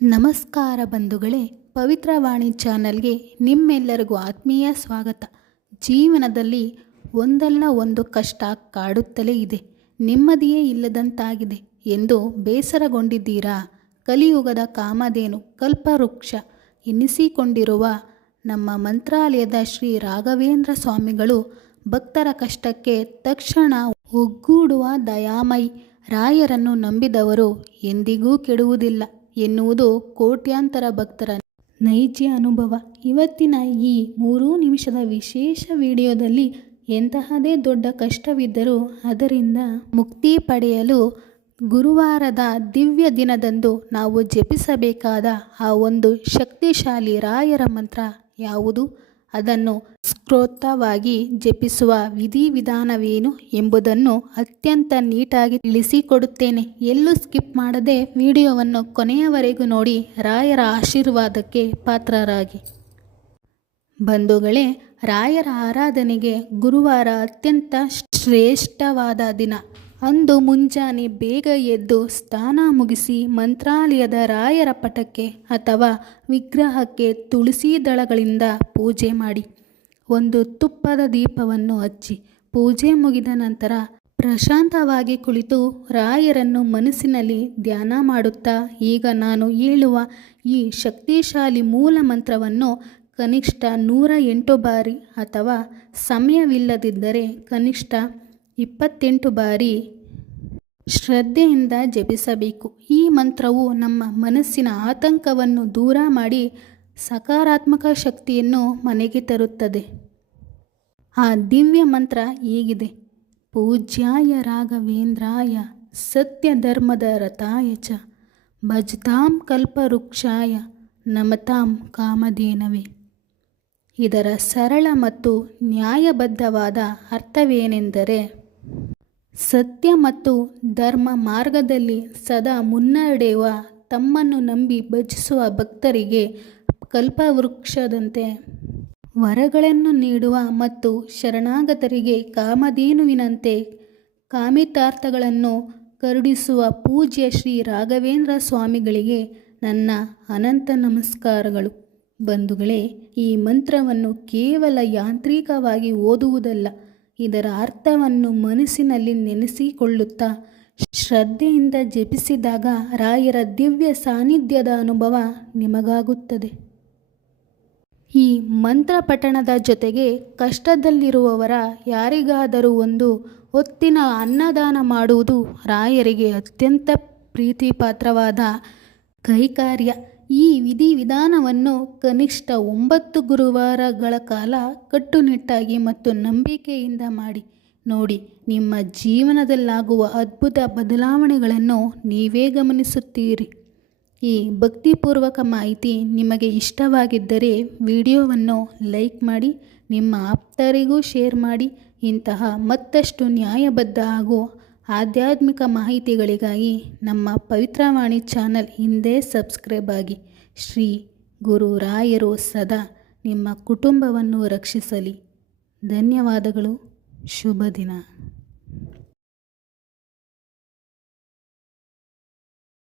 ನಮಸ್ಕಾರ ಬಂಧುಗಳೇ, ಪವಿತ್ರವಾಣಿ ಚಾನಲ್ಗೆ ನಿಮ್ಮೆಲ್ಲರಿಗೂ ಆತ್ಮೀಯ ಸ್ವಾಗತ. ಜೀವನದಲ್ಲಿ ಒಂದಲ್ಲ ಒಂದು ಕಷ್ಟ ಕಾಡುತ್ತಲೇ ಇದೆ, ನೆಮ್ಮದಿಯೇ ಇಲ್ಲದಂತಾಗಿದೆ ಎಂದು ಬೇಸರಗೊಂಡಿದ್ದೀರಾ? ಕಲಿಯುಗದ ಕಾಮಧೇನು ಕಲ್ಪವೃಕ್ಷ ಎನ್ನಿಸಿಕೊಂಡಿರುವ ನಮ್ಮ ಮಂತ್ರಾಲಯದ ಶ್ರೀ ರಾಘವೇಂದ್ರ ಸ್ವಾಮಿಗಳು ಭಕ್ತರ ಕಷ್ಟಕ್ಕೆ ತಕ್ಷಣ ಒಗ್ಗೂಡುವ ದಯಾಮಯಿ ರಾಯರನ್ನು ನಂಬಿದವರು ಎಂದಿಗೂ ಕೆಡುವುದಿಲ್ಲ ಎನ್ನುವುದು ಕೋಟ್ಯಾಂತರ ಭಕ್ತರ ನೈಜ ಅನುಭವ. ಇವತ್ತಿನ ಈ 3 ನಿಮಿಷದ ವಿಶೇಷ ವಿಡಿಯೋದಲ್ಲಿ ಎಂತಹದೇ ದೊಡ್ಡ ಕಷ್ಟವಿದ್ದರೂ ಅದರಿಂದ ಮುಕ್ತಿ ಪಡೆಯಲು ಗುರುವಾರದ ದಿವ್ಯ ದಿನದಂದು ನಾವು ಜಪಿಸಬೇಕಾದ ಆ ಒಂದು ಶಕ್ತಿಶಾಲಿ ರಾಯರ ಮಂತ್ರ ಯಾವುದು, ಅದನ್ನು ಶಾಸ್ತ್ರೋಕ್ತವಾಗಿ ಜಪಿಸುವ ವಿಧಿವಿಧಾನವೇನು ಎಂಬುದನ್ನು ಅತ್ಯಂತ ನೀಟಾಗಿ ತಿಳಿಸಿಕೊಡುತ್ತೇನೆ. ಎಲ್ಲೂ ಸ್ಕಿಪ್ ಮಾಡದೆ ವಿಡಿಯೋವನ್ನು ಕೊನೆಯವರೆಗೂ ನೋಡಿ ರಾಯರ ಆಶೀರ್ವಾದಕ್ಕೆ ಪಾತ್ರರಾಗಿ. ಬಂಧುಗಳೇ, ರಾಯರ ಆರಾಧನೆಗೆ ಗುರುವಾರ ಅತ್ಯಂತ ಶ್ರೇಷ್ಠವಾದ ದಿನ. ಅಂದು ಮುಂಜಾನೆ ಬೇಗ ಎದ್ದು ಸ್ನಾನ ಮುಗಿಸಿ ಮಂತ್ರಾಲಯದ ರಾಯರ ಪಟಕ್ಕೆ ಅಥವಾ ವಿಗ್ರಹಕ್ಕೆ ತುಳಸಿ ದಳಗಳಿಂದ ಪೂಜೆ ಮಾಡಿ, ಒಂದು ತುಪ್ಪದ ದೀಪವನ್ನು ಹಚ್ಚಿ, ಪೂಜೆ ಮುಗಿದ ನಂತರ ಪ್ರಶಾಂತವಾಗಿ ಕುಳಿತು ರಾಯರನ್ನು ಮನಸ್ಸಿನಲ್ಲಿ ಧ್ಯಾನ ಮಾಡುತ್ತಾ, ಈಗ ನಾನು ಹೇಳುವ ಈ ಶಕ್ತಿಶಾಲಿ ಮೂಲ ಮಂತ್ರವನ್ನು ಕನಿಷ್ಠ 108 ಬಾರಿ ಅಥವಾ ಸಮಯವಿಲ್ಲದಿದ್ದರೆ ಕನಿಷ್ಠ 28 ಬಾರಿ ಶ್ರದ್ಧೆಯಿಂದ ಜಪಿಸಬೇಕು. ಈ ಮಂತ್ರವು ನಮ್ಮ ಮನಸ್ಸಿನ ಆತಂಕವನ್ನು ದೂರ ಮಾಡಿ ಸಕಾರಾತ್ಮಕ ಶಕ್ತಿಯನ್ನು ಮನೆಗೆ ತರುತ್ತದೆ. ಆ ದಿವ್ಯ ಮಂತ್ರ ಹೀಗಿದೆ: ಪೂಜ್ಯಾಯ ರಾಘವೇಂದ್ರಾಯ ಸತ್ಯ ಧರ್ಮದ ರಥಾಯ ಚ ಭಜತಾಂ ಕಲ್ಪವೃಕ್ಷಾಯ ನಮತಾಂ ಕಾಮಧೇನವೇ. ಇದರ ಸರಳ ಮತ್ತು ನ್ಯಾಯಬದ್ಧವಾದ ಅರ್ಥವೇನೆಂದರೆ, ಸತ್ಯ ಮತ್ತು ಧರ್ಮ ಮಾರ್ಗದಲ್ಲಿ ಸದಾ ಮುನ್ನಡೆಯುವ, ತಮ್ಮನ್ನು ನಂಬಿ ಭಜಿಸುವ ಭಕ್ತರಿಗೆ ಕಲ್ಪವೃಕ್ಷದಂತೆ ವರಗಳನ್ನು ನೀಡುವ ಮತ್ತು ಶರಣಾಗತರಿಗೆ ಕಾಮಧೇನುವಿನಂತೆ ಕಾಮಿತಾರ್ಥಗಳನ್ನು ಕರುಣಿಸುವ ಪೂಜ್ಯ ಶ್ರೀ ರಾಘವೇಂದ್ರ ಸ್ವಾಮಿಗಳಿಗೆ ನನ್ನ ಅನಂತ ನಮಸ್ಕಾರಗಳು. ಬಂಧುಗಳೇ, ಈ ಮಂತ್ರವನ್ನು ಕೇವಲ ಯಾಂತ್ರಿಕವಾಗಿ ಓದುವುದಲ್ಲ, ಇದರ ಅರ್ಥವನ್ನು ಮನಸ್ಸಿನಲ್ಲಿ ನೆನೆಸಿಕೊಳ್ಳುತ್ತಾ ಶ್ರದ್ಧೆಯಿಂದ ಜಪಿಸಿದಾಗ ರಾಯರ ದಿವ್ಯ ಸಾನ್ನಿಧ್ಯದ ಅನುಭವ ನಿಮಗಾಗುತ್ತದೆ. ಈ ಮಂತ್ರ ಪಠಣದ ಜೊತೆಗೆ ಕಷ್ಟದಲ್ಲಿರುವವರ ಯಾರಿಗಾದರೂ ಒಂದು ಹೊತ್ತಿನ ಅನ್ನದಾನ ಮಾಡುವುದು ರಾಯರಿಗೆ ಅತ್ಯಂತ ಪ್ರೀತಿಪಾತ್ರವಾದ ಕೈಕಾರ್ಯ. ಈ ವಿಧಿವಿಧಾನವನ್ನು ಕನಿಷ್ಠ 9 ಗುರುವಾರಗಳ ಕಾಲ ಕಟ್ಟುನಿಟ್ಟಾಗಿ ಮತ್ತು ನಂಬಿಕೆಯಿಂದ ಮಾಡಿ ನೋಡಿ. ನಿಮ್ಮ ಜೀವನದಲ್ಲಾಗುವ ಅದ್ಭುತ ಬದಲಾವಣೆಗಳನ್ನು ನೀವೇ ಗಮನಿಸುತ್ತೀರಿ. ಈ ಭಕ್ತಿಪೂರ್ವಕ ಮಾಹಿತಿ ನಿಮಗೆ ಇಷ್ಟವಾಗಿದ್ದರೆ ವಿಡಿಯೋವನ್ನು ಲೈಕ್ ಮಾಡಿ, ನಿಮ್ಮ ಆಪ್ತರಿಗೂ ಶೇರ್ ಮಾಡಿ. ಇಂತಹ ಮತ್ತಷ್ಟು ನ್ಯಾಯಬದ್ಧ ಹಾಗೂ ಆಧ್ಯಾತ್ಮಿಕ ಮಾಹಿತಿಗಳಿಗಾಗಿ ನಮ್ಮ ಪವಿತ್ರವಾಣಿ ಚಾನಲ್ ಹಿಂದೆ ಸಬ್ಸ್ಕ್ರೈಬ್ ಆಗಿ. ಶ್ರೀ ಗುರು ರಾಯರು ಸದಾ ನಿಮ್ಮ ಕುಟುಂಬವನ್ನು ರಕ್ಷಿಸಲಿ. ಧನ್ಯವಾದಗಳು. ಶುಭ ದಿನ.